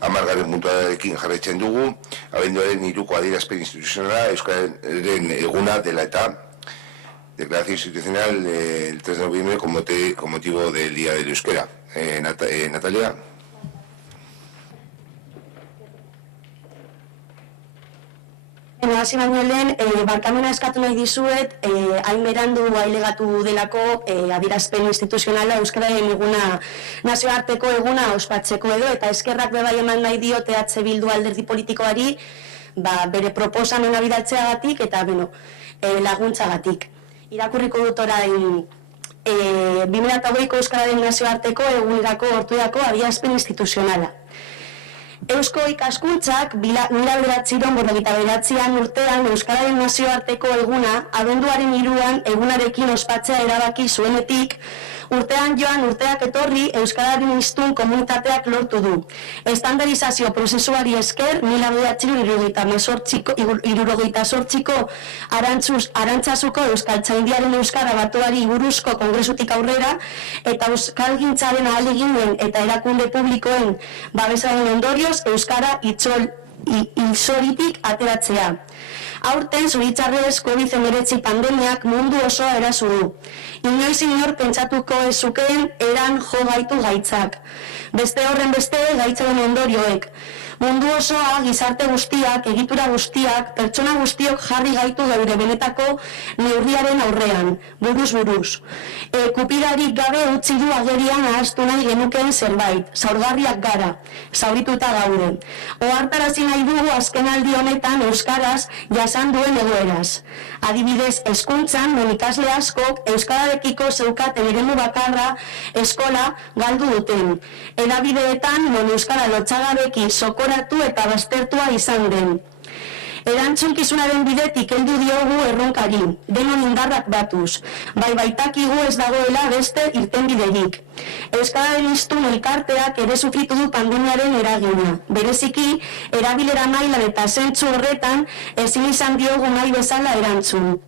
10. puntuarekin jarraitzen dugu, abenduaren 3ko adierazpen instituzionala Euskararen eguna dela eta declaración institucional el 3 de noviembre con motivo del Día del Euskera. Natalia. Hasi baino lehen, barkamena eskatu nahi dizuet, hain berandu ailegatu delako adierazpen instituzionala Euskararen eguna nazioarteko eguna ospatzeko edo, eta eskerrak bebai eman nahi dio TH Bildu alderdi politikoari bere proposamena bidaltzeagatik eta laguntzagatik. Irakurriko dut orain 2008ko Euskararen nazioarteko egunerako ortuako adierazpen instituzionala. Eusko ikaskuntzak 1999 urtean Euskararen nazioarteko eguna abenduaren 3an egunarekin ospatzea erabaki zuenetik, urtean joan urteak etorri Euskararen hiztun komunitateak lortu du. Estandarizazio prozesuari esker 1978ko Arantzazuko Euskaltzaindiaren Euskara Batuari buruzko kongresutik aurrera eta euskalgintzaren ahaleginen eta erakunde publikoen babesaren ondorioz Euskara hilzoritik ateratzea. Aurten zoritxarrez COVID-19 pandemiak mundu osoa erasu du. Inoiz inor pentsatuko ez zukeen eran jo gaitu gaitzak. Beste horren beste gaitzaren ondorioek. Mundu osoa, gizarte guztiak, egitura guztiak, pertsona guztiok jarri gaitu geure benetako neurriaren aurrean, buruz. Kupidarik gabe utzi du agerian ahaztu nahi genukeen zerbait, zaurgarriak gara, zaurituta gaude. Ohartarazi nahi dugu azkenaldi honetan euskaraz jasan duen egoeraz. Adibidez, hezkuntzan non ikasle askok euskararekiko zeukaten eremu bakarra eskola galdu duten. Hedabideetan non euskara lotsagabeki sokoratu eta baztertua izan den. Erantzunkizunaren bidetik heldu diogu erronkari, denon indarrak batuz. Baitakigu ez dagoela beste irtenbiderik. Euskararen hiztun elkarteak ere sufritu du pandemiaren eragina. Bereziki, erabilera mailan eta zentzu horretan ezin izan diogu nahi bezala erantzun.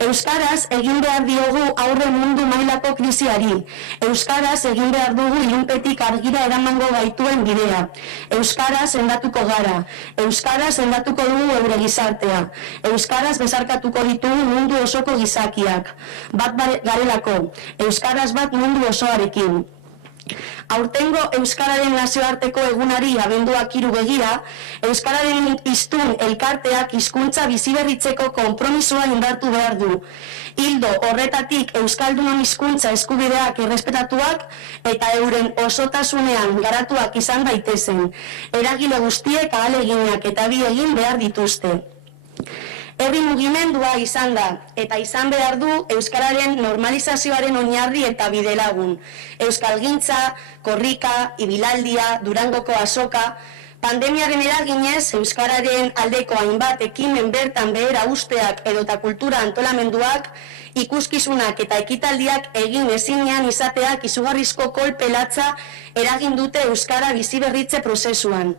Euskaraz egin behar diogu aurre mundu mailako krisiari. Euskaraz egin behar dugu ilunpetik argira eramango gaituen bidea. Euskaraz sendatuko gara. Euskaraz sendatuko dugu eure gizartea. Euskaraz bezarkatuko ditugu mundu osoko gizakiak. Bat garelako. Euskaraz bat mundu osoarekin. Aurtengo Euskararen nazioarteko egunari abenduak 3 begira, Euskararen hiztun elkarteak hizkuntza biziberritzeko konpromisoa indartu behar du. Ildo horretatik Euskaldunon hizkuntza eskubideak errespetatuak eta euren osotasunean garatuak izan daitezen. Eragile guztiek ahaleginak eta bi egin behar dituzte. Herri mugimendua izan da, eta izan behar du Euskararen normalizazioaren oinarri eta bidelagun. Euskalgintza, korrika, ibilaldia, Durangoko azoka, pandemiaren eraginez Euskararen aldeko hainbat ekimen bertan behera usteak edota kultura antolamenduak, ikuskizunak eta ekitaldiak egin ezinean izateak izugarrizko kolpe latza eragin dute Euskara biziberritze prozesuan.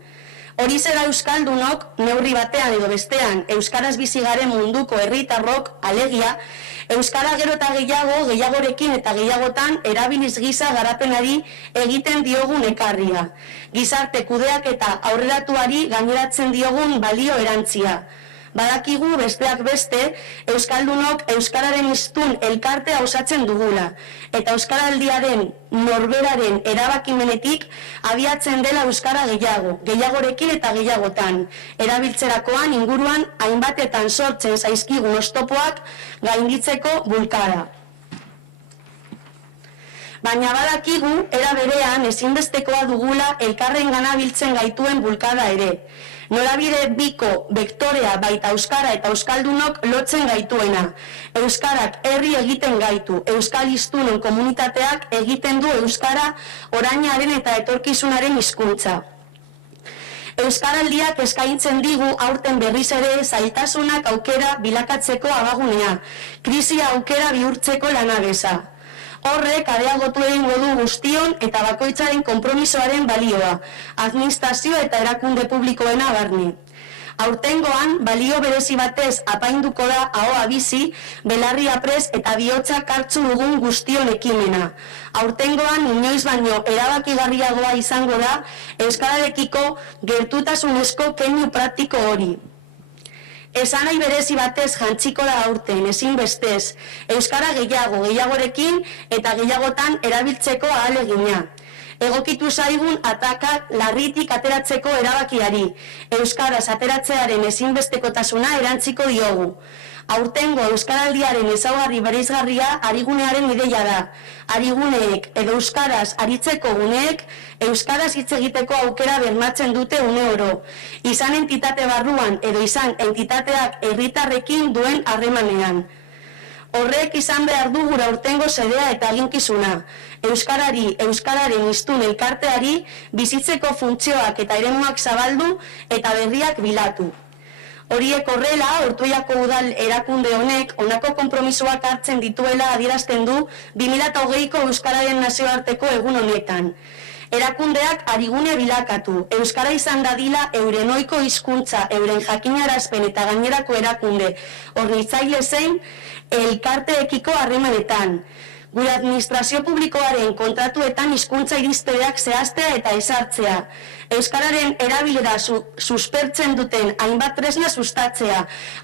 Hori zera euskaldunok, neurri batean edo bestean, euskaraz bizigaren munduko herritarrok, alegia, euskara gero eta gehiagorekin eta gehiagotan erabiliz giza garapenari egiten diogun ekarria. Gizarte kudeak eta aurreratuari gaineratzen diogun balio erantzia. Badakigu besteak beste, euskaldunok euskararen hiztun elkartea osatzen dugula, eta euskaraldiaren norberaren erabakimenetik abiatzen dela euskara gehiagorekin eta gehiagotan, erabiltzerakoan inguruan hainbatetan sortzen zaizkigun oztopoak gainditzeko bulkada. Baina badakigu, era berean ezinbestekoa dugula elkarren ganabiltzen gaituen bulkada ere. Norabide biko vektorea baita euskara eta euskaldunok lotzen gaituena. Euskarak herri egiten gaitu, euskal hiztunon komunitateak egiten du euskara orainaren eta etorkizunaren hizkuntza. Euskaraldiak eskaintzen digu aurten berriz ere zailtasunak aukera bilakatzeko abagunea, krisia aukera bihurtzeko lanabesa. Horrek areagotu egingo du guztion eta bakoitzaren konpromisoaren balioa, administrazio eta erakunde publikoena barne. Aurtengoan, balio berezi batez apainduko da ahoa bizi, belarria prest eta bihotzak hartzu dugun guztion ekimena. Aurtengoan, inoiz baino erabakigarriagoa izango da euskararekiko gertutasunezko keinu praktiko hori. Esanai berezi batez jantziko da aurten, ezinbestez, euskara gehiagorekin eta gehiagotan erabiltzeko ahalegina. Egokitu zaigun atakak larritik ateratzeko erabakiari, euskaraz ateratzearen ezinbestekotasuna erantziko diogu. Aurtengo euskaraldiaren ezaugarri bereizgarria arigunearen ideia da. Ariguneek edo euskaraz aritzeko guneek euskaraz hitz egiteko aukera bermatzen dute une oro. Izan entitate barruan edo izan entitateak herritarrekin duen harremanean. Horrek izan behar du gure aurtengo xedea eta eginkizuna. Euskararen hiztun elkarteari bizitzeko funtzioak eta eremuak zabaldu eta berriak bilatu. Horiek horrela, Ortuellako udal erakunde honek honako konpromisoak hartzen dituela adierazten du 2020ko Euskararen nazioarteko egun honetan. Erakundeak arigune bilakatu, euskara izan dadila euren ohiko hizkuntza, euren jakinarazpen eta gainerako erakunde, hornitzaile zein elkarteekiko harremanetan. Gure administrazio publikoaren kontratuetan hizkuntza irizpideak zehaztea eta ezartzea. Euskararen erabilera suspertzen duten hainbat tresna sustatzea,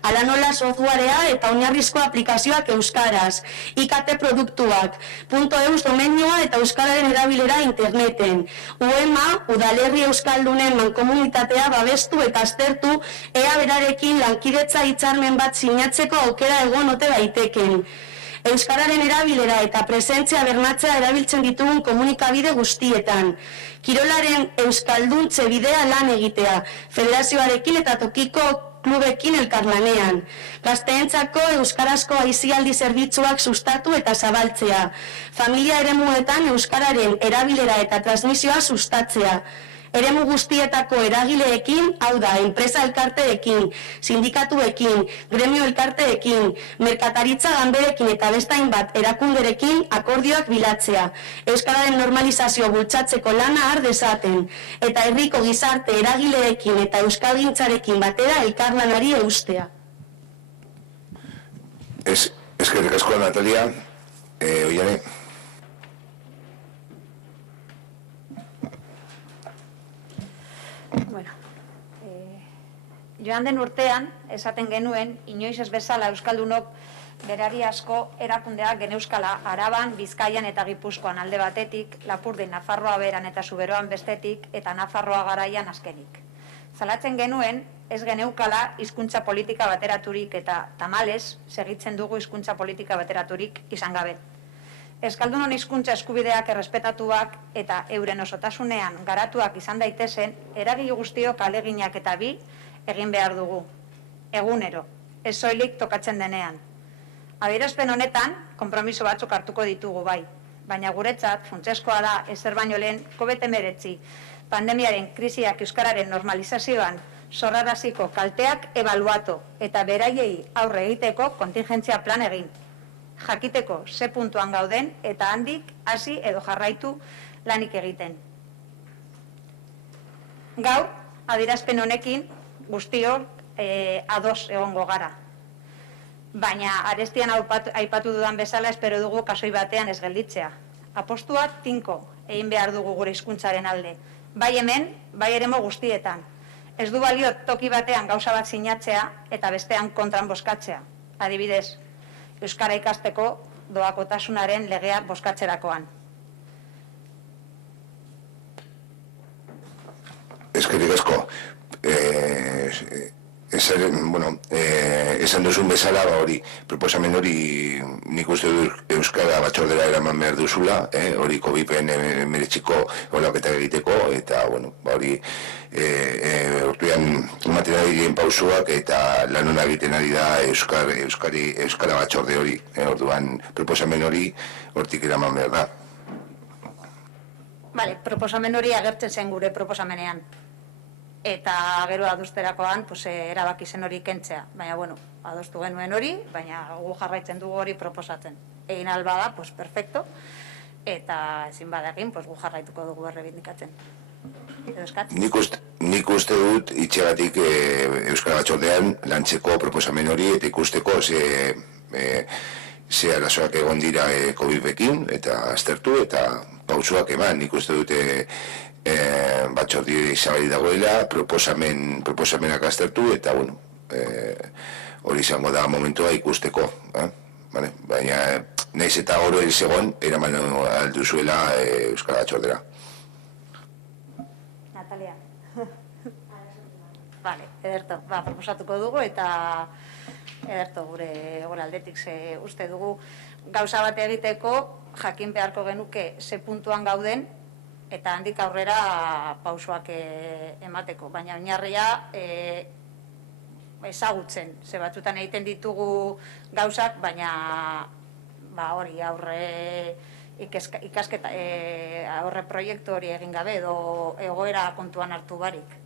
hala nola softwarea eta oinarrizko aplikazioak euskaraz, IKT produktuak, .eus domeinua eta euskararen erabilera interneten. UEMA, udalerri euskaldunen mankomunitatea babestu eta aztertu ea berarekin lankidetza hitzarmen bat sinatzeko aukera egon ote daiteken. Euskararen erabilera eta presentzia bermatzea erabiltzen ditugun komunikabide guztietan. Kirolaren euskalduntze bidea lan egitea, federazioarekin eta tokiko klubekin elkarlanean. Gazteentzako euskarazko aisialdi zerbitzuak sustatu eta zabaltzea. Familia eremuetan euskararen erabilera eta transmisioa sustatzea. Eremu guztietako eragileekin, hau da, enpresa elkarteekin, sindikatuekin, gremio elkarteekin, merkataritza ganberekin eta bestain bat erakunderekin akordioak bilatzea. Euskararen normalizazio bultzatzeko lana har dezaten, eta herriko gizarte eragileekin eta euskalgintzarekin batera elkarlanari eustea. Eskerrik asko, Natalia. Oiane. Bueno, joan den urtean, esaten genuen, inoiz ez bezala euskaldunok berari asko erakundeak geneuskala Araban, Bizkaian eta Gipuzkoan alde batetik, Lapurdin, Nafarroa beran eta Zuberoan bestetik eta Nafarroa garaian azkenik. Salatzen genuen, ez geneukala hizkuntza politika bateraturik eta tamalez segitzen dugu hizkuntza politika bateraturik izan gabe. Euskaldunon hizkuntza eskubideak errespetatuak eta euren osotasunean garatuak izan daitezen, eragile guztiok ahaleginak eta bi egin behar dugu. Egunero, ez soilik tokatzen denean. Adierazpen honetan, konpromiso batzuk hartuko ditugu bai, baina guretzat funtsezkoa da ezer baino lehen COVID-19 pandemiaren krisiak euskararen normalizazioan sorraraziko kalteak ebaluatu eta beraiei aurre egiteko kontingentzia plan egin. Jakiteko ze puntuan gauden eta handik hasi edo jarraitu lanik egiten. Gaur, adierazpen honekin guztiok ados egongo gara. Baina arestian aipatu dudan bezala espero dugu kasoi batean ez gelditzea. Apostua tinko egin behar dugu gure hizkuntzaren alde. Bai hemen, bai eremu guztietan. Ez du balio toki batean gauza bat sinatzea eta bestean kontran bozkatzea. Adibidez, euskara ikasteko doakotasunaren legea bozkatzerakoan. Eskerrik asko. Esan duzun bezala hori, proposamen hori nik uste du euskara batzordera eraman behar duzula, hori COVID-en meretziko olaketak egiteko, eta hori urtean ematen ari diren pausuak eta lan hona egiten ari da euskara batzorde hori, orduan proposamen hori hortik eraman behar da. Bale, proposamen hori agertzen zen gure proposamenean. Eta gero adosterakoan erabaki zen hori kentzea. Baina, adostu genuen hori, baina gu jarraitzen dugu hori proposatzen. Egin alba da, perfecto, eta ezin badagin, gu jarraituko dugu errebindikatzen. edo eskatzen. Nik uste dut itxegatik Euskara Batzordean lantzeko proposamen hori eta ikusteko ze arazoak egon dira COVID-ekin eta aztertu eta pausuak eman. Nik uste dute batzordi zabali dagoela, proposamenak aztertu eta bueno, hori izango da momentua ikusteko. Vale? Baina nahiz eta oro ez egon, eraman alduzuela Euskara Batzordera. Natalia. Vale, ederto, proposatuko dugu eta ederto gure aldetik uste dugu gauza bat egiteko jakin beharko genuke ze puntuan gauden eta handik aurrera pausoak emateko, baina oinarria ezagutzen, ze batzutan egiten ditugu gauzak, baina hori aurre ikasketa, aurre proiektu hori egin gabe edo egoera kontuan hartu barik.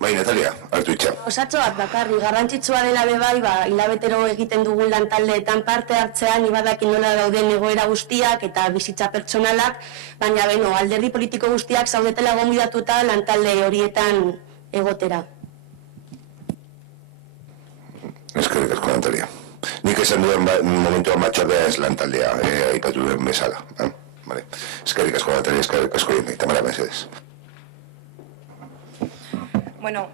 Bai, Natalia, hartu itxa. Osatxo bat bakarri, garrantzitsua dela bebai, hilabetero egiten dugun lantaldeetan parte hartzean, ibadakin nola dauden egoera guztiak eta bizitza pertsonalak, baina beno, alderdi politiko guztiak zaudetela gonbidatuta lantalde horietan egotera. Eskerrik asko, Natalia. Nik esan duen momentuan batzordea ez lantaldea, aipatu duen bezala. Vale. Eskerrik asko, Natalia, eskerrik asko, Tamara Mercedes. Bueno,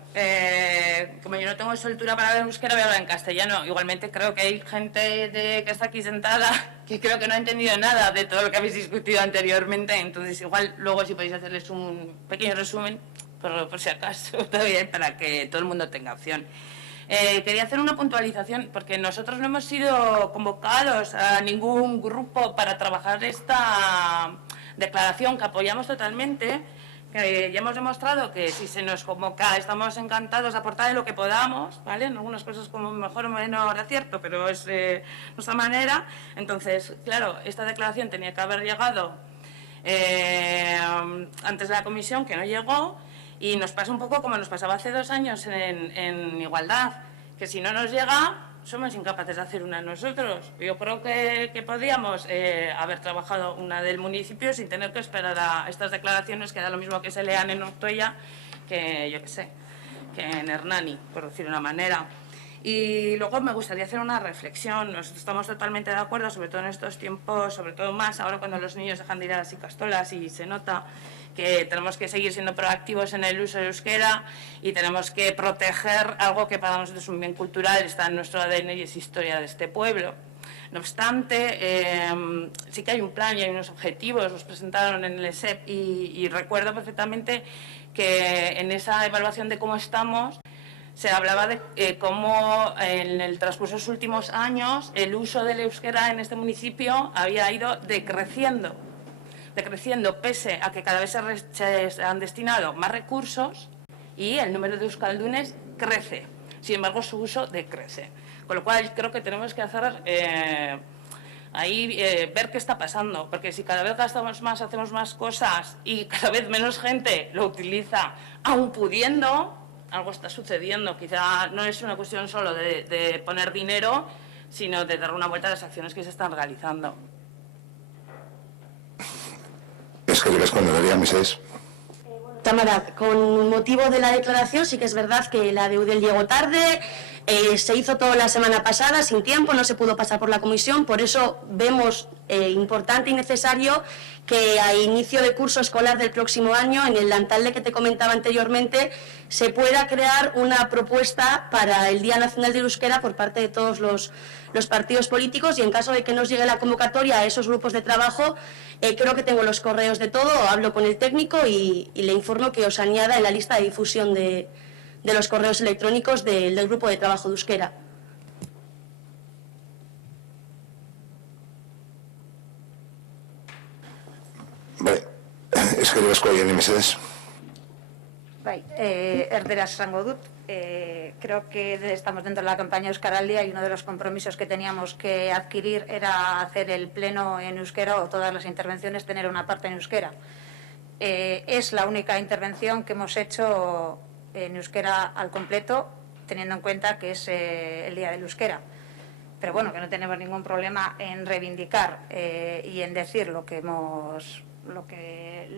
como yo no tengo soltura para hablar en euskera, voy a hablar en castellano. Igualmente creo que hay gente que está aquí sentada que creo que no ha entendido nada de todo lo que habéis discutido anteriormente. Entonces igual luego si podéis hacerles un pequeño resumen, por si acaso, todavía para que todo el mundo tenga opción. Quería hacer una puntualización porque nosotros no hemos sido convocados a ningún grupo para trabajar esta declaración que apoyamos totalmente. Ya hemos demostrado que si se nos convoca estamos encantados de aportar en lo que podamos, ¿vale? En algunas cosas como mejor o menor acierto, pero es nuestra manera. Entonces, claro, esta declaración tenía que haber llegado antes de la comisión, que no llegó, y nos pasa un poco como nos pasaba hace 2 años en igualdad, que si no nos llega somos incapaces de hacer una nosotros. Yo creo que podíamos haber trabajado una del municipio sin tener que esperar a estas declaraciones, que da lo mismo que se lean en Ortuella que, yo qué sé, que en Hernani, por decir una manera. Y luego me gustaría hacer una reflexión. Nosotros estamos totalmente de acuerdo, sobre todo en estos tiempos, sobre todo más ahora cuando los niños dejan de ir a las ikastolas y se nota que tenemos que seguir siendo proactivos en el uso del euskera y tenemos que proteger algo que para nosotros es un bien cultural, está en nuestro ADN y es historia de este pueblo. No obstante, sí que hay un plan y hay unos objetivos, los presentaron en el ESEP y recuerdo perfectamente que en esa evaluación de cómo estamos se hablaba de cómo en el transcurso de los últimos años el uso del euskera en este municipio había ido decreciendo pese a que cada vez se han destinado más recursos y el número de euskaldunes crece. Sin embargo, su uso decrece. Con lo cual, creo que tenemos que hacer ver qué está pasando, porque si cada vez gastamos más, hacemos más cosas y cada vez menos gente lo utiliza, aun pudiendo, algo está sucediendo. Quizá no es una cuestión solo de poner dinero, sino de dar una vuelta a las acciones que se están realizando. Eskerrik asko, Natalia Mercedes. Tamara, con motivo de la declaración, sí que es verdad que la de Eudel llegó tarde, se hizo todo la semana pasada, sin tiempo, no se pudo pasar por la comisión, por eso vemos importante y necesario que a inicio de curso escolar del próximo año, en el lantalde que te comentaba anteriormente, se pueda crear una propuesta para el Día Nacional del Euskera por parte de todos los partidos políticos y en caso de que nos llegue la convocatoria a esos grupos de trabajo, creo que tengo los correos de todo, hablo con el técnico y le informo que os añada en la lista de difusión de los correos electrónicos del grupo de trabajo de euskera. Vale, eskerrik asko, Jani Mercedes. Bai, erderaz esango dut. Creo que estamos dentro de la campaña Euskaraldia y uno de los compromisos que teníamos que adquirir era hacer el pleno en euskera o todas las intervenciones tener una parte en euskera. Es la única intervención que hemos hecho en euskera al completo, teniendo en cuenta que es el Día del Euskera. Pero bueno, que no tenemos ningún problema en reivindicar y en decir lo que hemos lo que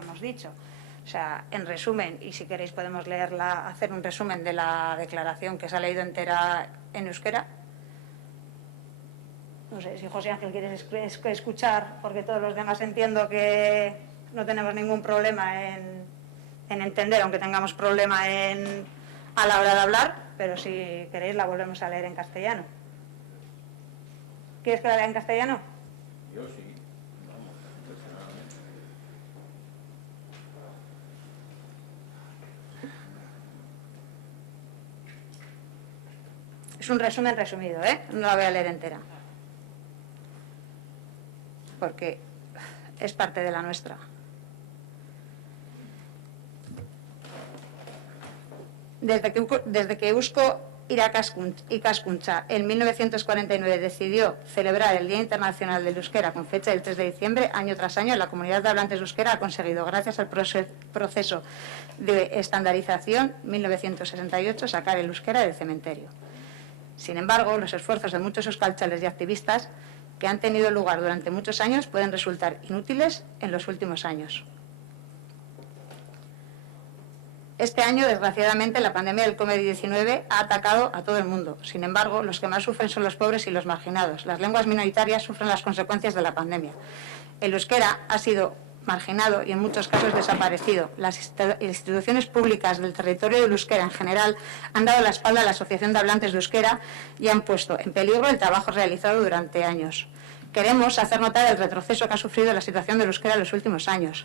hemos dicho. O sea, en resumen, y si queréis podemos hacer un resumen de la declaración que se ha leído entera en euskera. No sé si José Ángel quieres escuchar, porque todos los demás entiendo que no tenemos ningún problema en entender, aunque tengamos problema a la hora de hablar, pero si queréis la volvemos a leer en castellano. ¿Quieres que la lea en castellano? Yo sí. Vamos, personalmente. Es un resumen resumido, ¿eh? No la voy a leer entera, porque es parte de la nuestra. Desde que Eusko Ikaskuntza en 1949 decidió celebrar el Día Internacional del Euskera con fecha del 3 de diciembre, año tras año, la comunidad de hablantes de euskera ha conseguido, gracias al proceso de estandarización 1968, sacar el euskera del cementerio. Sin embargo, los esfuerzos de muchos euskaltzales y activistas que han tenido lugar durante muchos años pueden resultar inútiles en los últimos años. Este año, desgraciadamente, la pandemia del COVID-19 ha atacado a todo el mundo. Sin embargo, los que más sufren son los pobres y los marginados. Las lenguas minoritarias sufren las consecuencias de la pandemia. El euskera ha sido marginado y en muchos casos desaparecido. Las instituciones públicas del territorio del euskera en general han dado la espalda a la Asociación de Hablantes de Euskera y han puesto en peligro el trabajo realizado durante años. Queremos hacer notar el retroceso que ha sufrido la situación del euskera en los últimos años.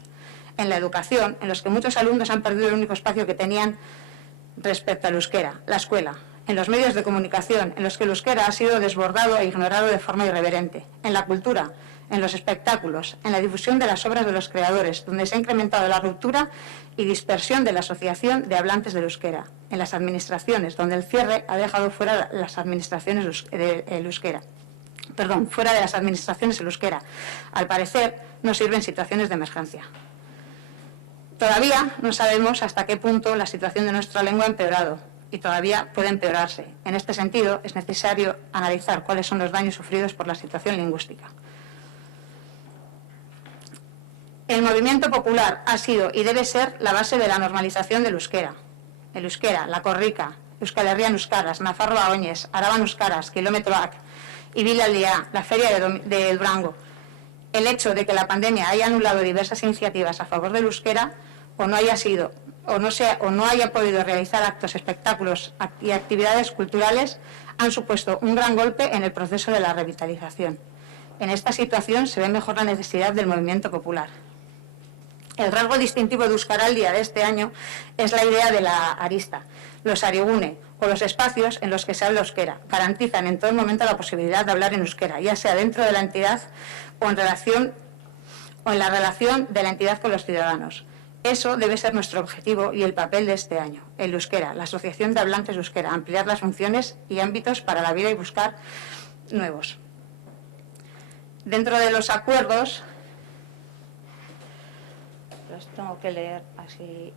En la educación, en los que muchos alumnos han perdido el único espacio que tenían respecto al euskera, la escuela. En los medios de comunicación, en los que el euskera ha sido desbordado e ignorado de forma irreverente. En la cultura, en los espectáculos, en la difusión de las obras de los creadores, donde se ha incrementado la ruptura y dispersión de la Asociación de Hablantes del Euskera. En las administraciones, donde el cierre ha dejado fuera las administraciones el euskera. Fuera de las administraciones el euskera. Al parecer, no sirve en situaciones de emergencia. Todavía no sabemos hasta qué punto la situación de nuestra lengua ha empeorado y todavía puede empeorarse. En este sentido, es necesario analizar cuáles son los daños sufridos por la situación lingüística. El movimiento popular ha sido y debe ser la base de la normalización del euskera. El euskera, la korrika, Euskal Herrian euskaraz, Nafarroa oinez, Araban euskaraz, Kilometroak, Ibilaldia, la Feria de Durango. El hecho de que la pandemia haya anulado diversas iniciativas a favor del euskera o no haya podido realizar actos, espectáculos y actividades culturales han supuesto un gran golpe en el proceso de la revitalización. En esta situación se ve mejor la necesidad del movimiento popular. El rasgo distintivo de Euskaraldia de este año es la idea de la arista. Los arigune, o los espacios en los que se habla euskera, garantizan en todo momento la posibilidad de hablar en euskera, ya sea dentro de la entidad o en la relación de la entidad con los ciudadanos. Eso debe ser nuestro objetivo y el papel de este año. El euskera, la Asociación de Hablantes de Euskera, ampliar las funciones y ámbitos para la vida y buscar nuevos. Dentro de los acuerdos, los tengo que leer así.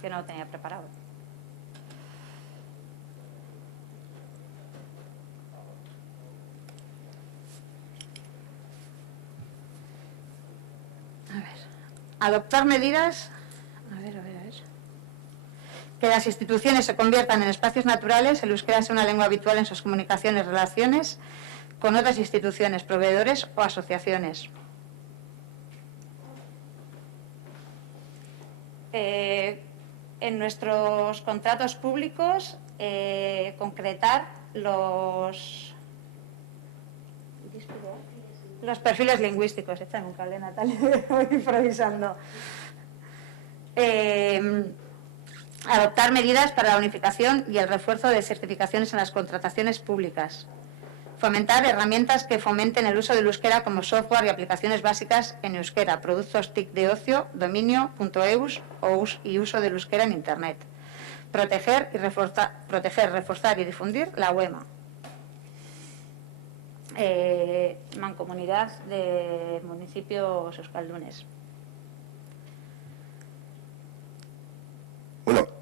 Que no lo tenía preparado. A ver. Adoptar medidas. A ver. Que las instituciones se conviertan en espacios naturales, el euskera sea una lengua habitual en sus comunicaciones y relaciones con otras instituciones, proveedores o asociaciones. En nuestros contratos públicos, concretar los perfiles lingüísticos. Échame un cable, Natalia, voy improvisando. Adoptar medidas para la unificación y el refuerzo de certificaciones en las contrataciones públicas. Fomentar herramientas que fomenten el uso del euskera como software y aplicaciones básicas en euskera, productos TIC de ocio, dominio.eus y uso del euskera en Internet. Proteger, reforzar y difundir la UEMA. Mancomunidad de municipios euskaldunes.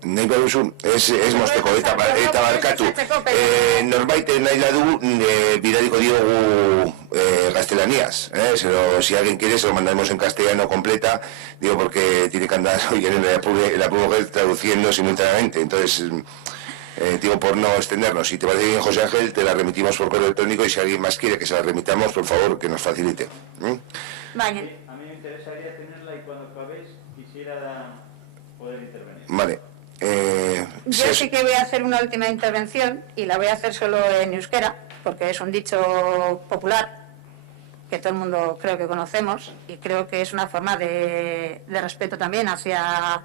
nahi baduzu, ez mozteko, eta barkatu. Norbait nahi du bidaliko diogu gaztelaniaz, pero si alguien quiere se lo mandaremos en castellano completa, digo porque tiene que andar hoy en la mujer traduciendo simultáneamente, entonces digo por no extendernos. Si te parece bien, José Ángel, te la remitimos por correo electrónico y si alguien más quiere que se la remitamos, por favor, que nos facilite. Vale. A mí me interesaría tenerla y cuando acabéis quisiera poder intervenir. Vale. Yo sí que voy a hacer una última intervención y la voy a hacer solo en euskera, porque es un dicho popular que todo el mundo creo que conocemos y creo que es una forma de respeto también hacia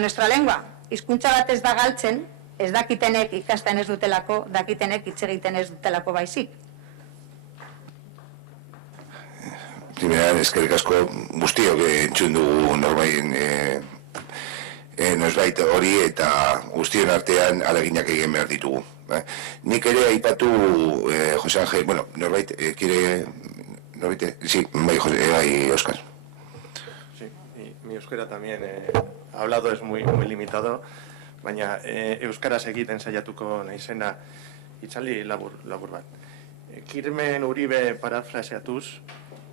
nuestra lengua. Hizkuntza bat ez da galtzen, ez dakitenek ikasten ez dutelako, dakitenek hitz egiten ez dutelako baizik. Primeran, eskerrik asko guztiok entzun dugu norbaien noizbait hori eta guztion artean aleginak egin behar ditugu. Nik ere aipatu, José Ángel, bueno, norbait, quiere... Norbait, sí, bai, Óscar. Sí, mi euskera también hablado es muy limitado, baina euskaraz egiten saiatuko naizena hitzaldi labur bat. Kirmen Uribe parafraseatuz,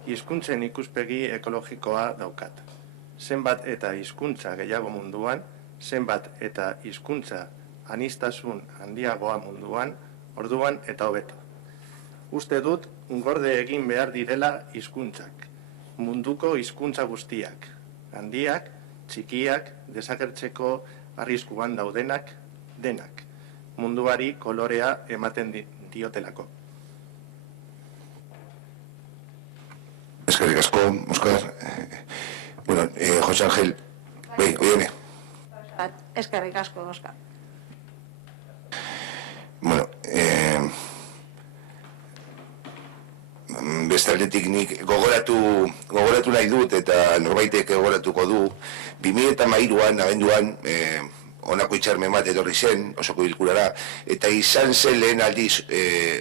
hizkuntzen ikuspegi ekologikoa daukat. Zenbat eta hizkuntza gehiago munduan, zenbat eta hizkuntza aniztasun handiagoa munduan, orduan eta hobeto. Uste dut, gorde egin behar direla hizkuntzak, munduko hizkuntza guztiak, handiak, txikiak, desagertzeko arriskuan daudenak, denak, munduari kolorea ematen diotelako. Eskerrik asko, Óscar. Bueno, José Ángel, bai, oiene. Eskerrik asko, Óscar. Bueno, bestaldetik nik gogoratu nahi dut eta norbaitek gogoratuko du 2013an abenduan honako hitzarmen bat etorri zen osoko bilkurara eta izan zen lehen aldiz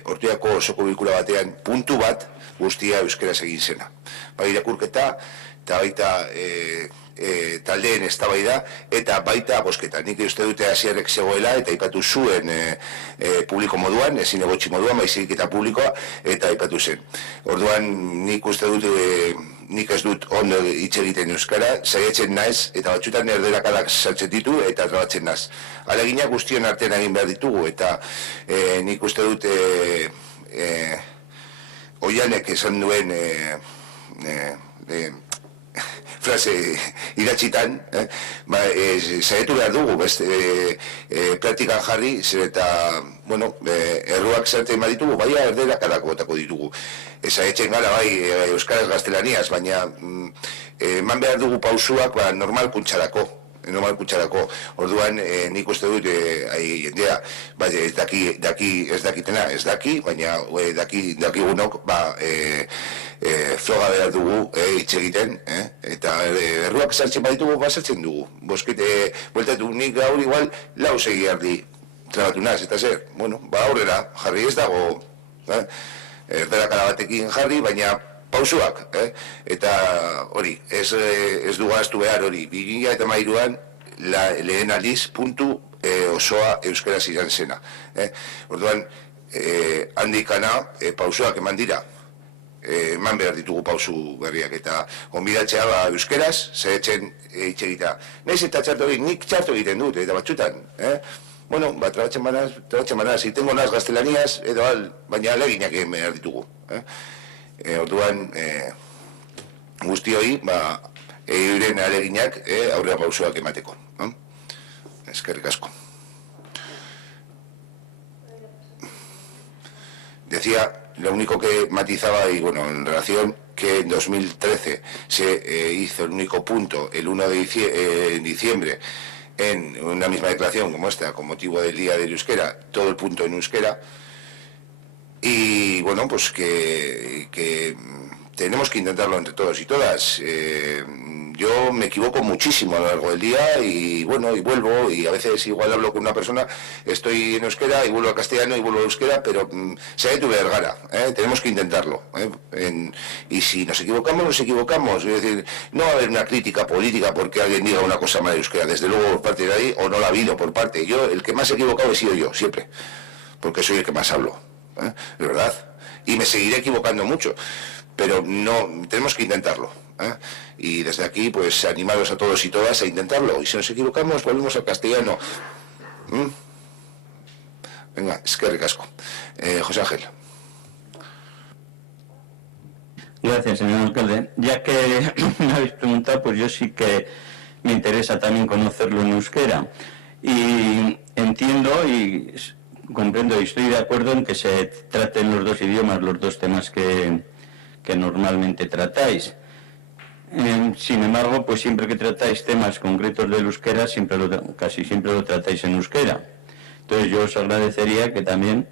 Ortuellako osoko bilkura batean puntu bat guztia euskeraz egin zena. Bai irakurketa eta baita taldeen eztabaida eta baita bozketa. Nik uste dute hasierrek zegoela eta aipatu zuen publiko moduan, ezin egotzi moduan, baizik eta publikoa eta aipatu zen. Orduan nik uste dut nik ez dut ondo hitz egiten euskara, saiatzen naiz eta batzutan erderakadak saltzen ditu eta trabatzen naiz. Aleginak guztion artean egin behar ditugu eta nik uste dut Oianek esan duen frase idatzitan, saiatu behar dugu, praktikan jarri, zer eta, bueno, erruak zertzen baditugu, baina erderak botako ditugu. Saiatzen gara, bai, euskaraz gaztelaniaz, baina eman behar dugu pausuak normalkuntzarako. Orduan nik uste dut jendea ez dakitena ez daki, baina dakigunok froga behar dugu hitz egiten eta erruak sartzen baditugu sartzen dugu. Boskete, bueltatu nik gaur igual lau segi ardi trabatu naz, eta zer, bueno, aurrera jarri ez dago erderakala batekin jarri, baina pausuak, eta hori, ez du gaztu behar hori, 2013an lehen aldiz puntu osoa euskaraz izan zena. Orduan, handikana pausuak eman dira, eman behar ditugu pausu berriak, eta gonbidatzea euskaraz, zeretzen hitz egitea. Naiz eta txartu egin, nik txartu egiten dut, eta batzutan, bueno, trabatzen banaz, itengo naz gaztelaniaz, edo baina aleginak egin behar ditugu. Orduan, guztioi, euren aleginak aurrera pausoak emateko. Eskerrik asko. Decía, lo único que matizaba, y bueno, en relación que en 2013 se hizo el único punto, el 1 de diciembre, en una misma declaración como esta, con motivo del Día del Euskera, todo el punto en euskera. Y bueno, pues que tenemos que intentarlo entre todos y todas. yo me equivoco muchísimo a lo largo del día y bueno, y vuelvo, y a veces igual hablo con una persona, estoy en euskera y vuelvo a castellano y vuelvo a euskera, pero se tu vergara, tenemos que intentarlo, y si nos equivocamos, nos equivocamos. Es decir, no va a haber una crítica política porque alguien diga una cosa mal de euskera, desde luego por parte de ahí, o no la ha habido por parte. Yo, el que más he equivocado he sido yo, siempre, porque soy el que más hablo, es verdad, y me seguiré equivocando mucho, pero no, tenemos que intentarlo, y desde aquí pues animaros a todos y todas a intentarlo, y si nos equivocamos volvemos al castellano. Venga, es que ricasco. José Ángel. Gracias, señor alcalde. Ya que me habéis preguntado, pues yo sí que me interesa también conocerlo en euskera, y entiendo y comprendo y estoy de acuerdo en que se traten los dos idiomas, los dos temas que normalmente tratáis. Sin embargo, pues siempre que tratáis temas concretos del euskera, casi siempre lo tratáis en euskera. Entonces yo os agradecería que también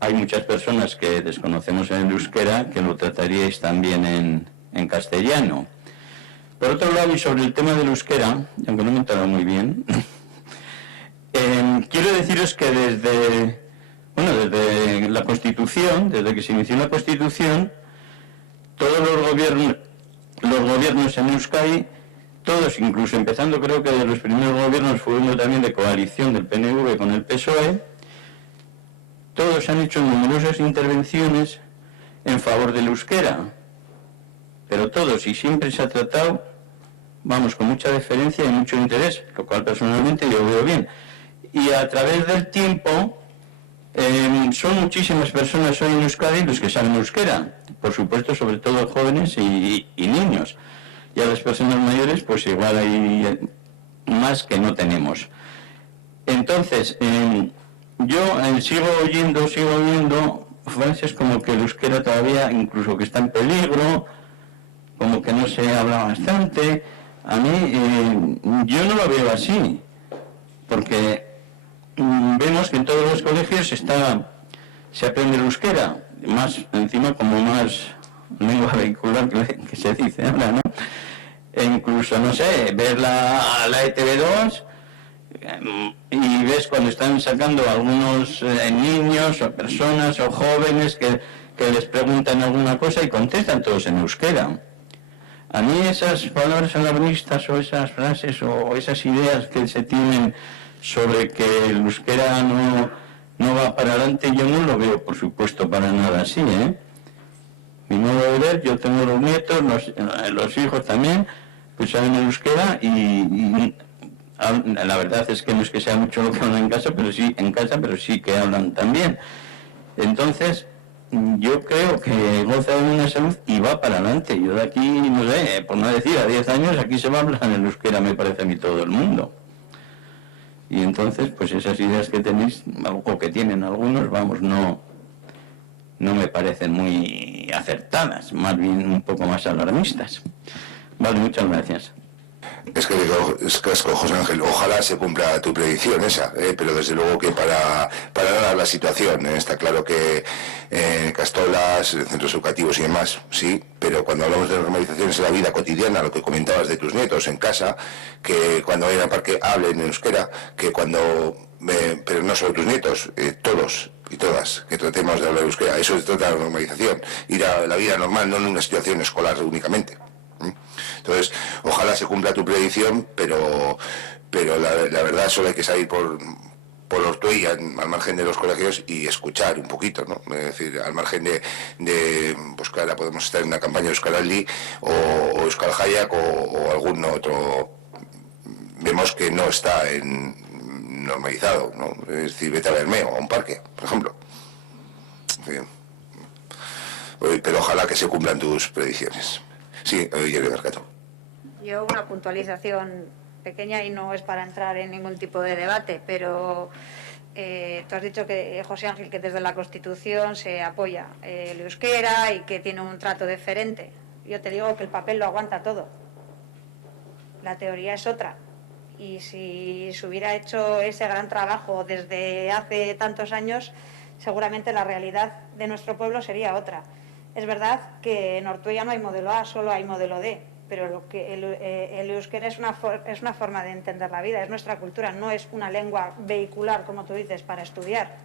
hay muchas personas que desconocemos en el euskera que lo trataríais también en castellano. Por otro lado, y sobre el tema del euskera, aunque no me he enterado muy bien, quiero deciros que desde la Constitución, desde que se inició la Constitución, todos los gobiernos en Euskadi, todos, incluso empezando creo que de los primeros gobiernos fue uno también de coalición del PNV con el PSOE, todos han hecho numerosas intervenciones en favor del euskera, pero todos, y siempre se ha tratado, vamos, con mucha deferencia y mucho interés, lo cual personalmente yo veo bien. Y a través del tiempo, son muchísimas personas hoy en Euskadi los que saben euskera, por supuesto, sobre todo jóvenes y niños. Y a las personas mayores, pues igual hay más que no tenemos. Entonces, yo sigo oyendo frases como que el euskera todavía, incluso que está en peligro, como que no se habla bastante. A mí, yo no lo veo así, porque vemos que en todos los colegios se aprende el euskera, más encima como más lengua vehicular que se dice ahora, ¿no? E incluso, no sé, ver la ETV2 y ves cuando están sacando algunos niños o personas o jóvenes que les preguntan alguna cosa y contestan todos en euskera. A mí esas palabras alarmistas o esas frases o esas ideas que se tienen sobre que el euskera no va para adelante, yo no lo veo, por supuesto, para nada así, Mi modo de ver, yo tengo los nietos, los hijos también, pues saben el euskera y la verdad es que no es que sea mucho lo que hablan en casa, pero sí que hablan también. Entonces, yo creo que goza de buena salud y va para adelante. Yo de aquí, no sé, por no decir, a 10 años aquí se va a hablar en euskera, me parece a mí, todo el mundo. Y entonces, pues esas ideas que tenéis, o que tienen algunos, vamos, no me parecen muy acertadas, más bien un poco más alarmistas. Vale, muchas gracias. Es que José Ángel, ojalá se cumpla tu predicción esa, pero desde luego que para nada la situación, está claro que Castolas, centros educativos y demás, sí, pero cuando hablamos de normalizaciones en la vida cotidiana, lo que comentabas de tus nietos en casa, que cuando vayan al parque hablen en euskera, que cuando, pero no solo tus nietos, todos y todas, que tratemos de hablar euskera, eso se trata de la normalización, ir a la vida normal, no en una situación escolar únicamente. Entonces, ojalá se cumpla tu predicción, pero la verdad solo hay que salir por Ortuella, al margen de los colegios, y escuchar un poquito, ¿no? Es decir, al margen de buscar, podemos estar en una campaña de Euskaraldi o Euskal Hayak o algún otro, vemos que no está normalizado, ¿no? Es decir, vete a Bermeo, a un parque, por ejemplo. Pero ojalá que se cumplan tus predicciones. Sí, Jerry Mercato. Yo una puntualización pequeña y no es para entrar en ningún tipo de debate, pero tú has dicho que, José Ángel, que desde la Constitución se apoya el euskera y que tiene un trato deferente. Yo te digo que el papel lo aguanta todo. La teoría es otra. Y si se hubiera hecho ese gran trabajo desde hace tantos años, seguramente la realidad de nuestro pueblo sería otra. Es verdad que en Ortuella no hay modelo A, solo hay modelo D. pero el euskera es una forma de entender la vida, es nuestra cultura, no es una lengua vehicular, como tú dices, para estudiar.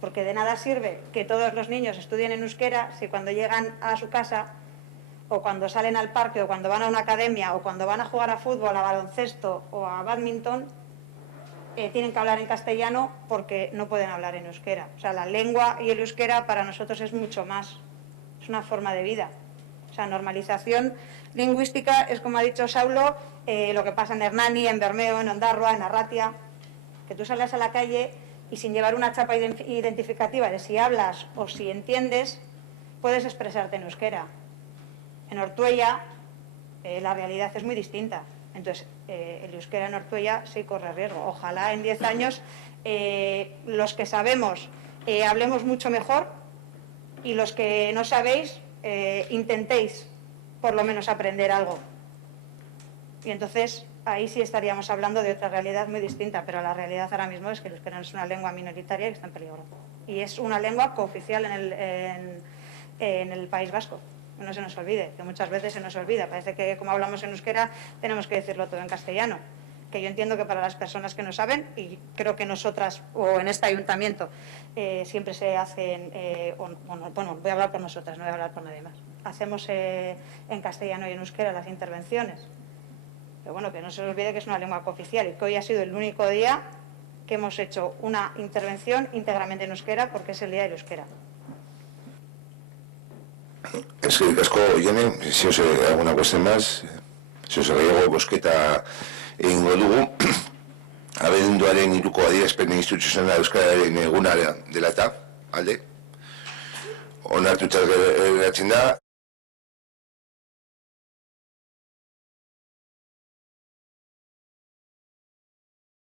Porque de nada sirve que todos los niños estudien en euskera si cuando llegan a su casa, o cuando salen al parque, o cuando van a una academia, o cuando van a jugar a fútbol, a baloncesto o a bádminton, tienen que hablar en castellano porque no pueden hablar en euskera. O sea, la lengua y el euskera para nosotros es mucho más, es una forma de vida. O sea, normalización lingüística es, como ha dicho Saulo, lo que pasa en Hernani, en Bermeo, en Ondarroa, en Arratia, que tú salgas a la calle y sin llevar una chapa identificativa de si hablas o si entiendes, puedes expresarte en euskera. En Ortuella la realidad es muy distinta. Entonces, el euskera en Ortuella sí corre riesgo. Ojalá en 10 años los que sabemos hablemos mucho mejor y los que no sabéis intentéis por lo menos aprender algo. Y entonces ahí sí estaríamos hablando de otra realidad muy distinta, pero la realidad ahora mismo es que el euskera es una lengua minoritaria y está en peligro. Y es una lengua cooficial en el País Vasco. No se nos olvide, que muchas veces se nos olvida. Parece que como hablamos en euskera tenemos que decirlo todo en castellano. Que yo entiendo que para las personas que no saben, y creo que nosotras o en este ayuntamiento siempre se hacen, bueno, voy a hablar por nosotras, no voy a hablar por nadie más. Hacemos en castellano y en euskera las intervenciones. Pero bueno, que no se os olvide que es una lengua cooficial y que hoy ha sido el único día que hemos hecho una intervención íntegramente en euskera porque es el día del euskera. Es que asko, Jene, si os alguna cuestión más, si os gehiago bosketa egingo dugu, abenduaren 3ko adierazpen instituzionala euskararen eguna dela eta, alde, onartutzat geratzen da,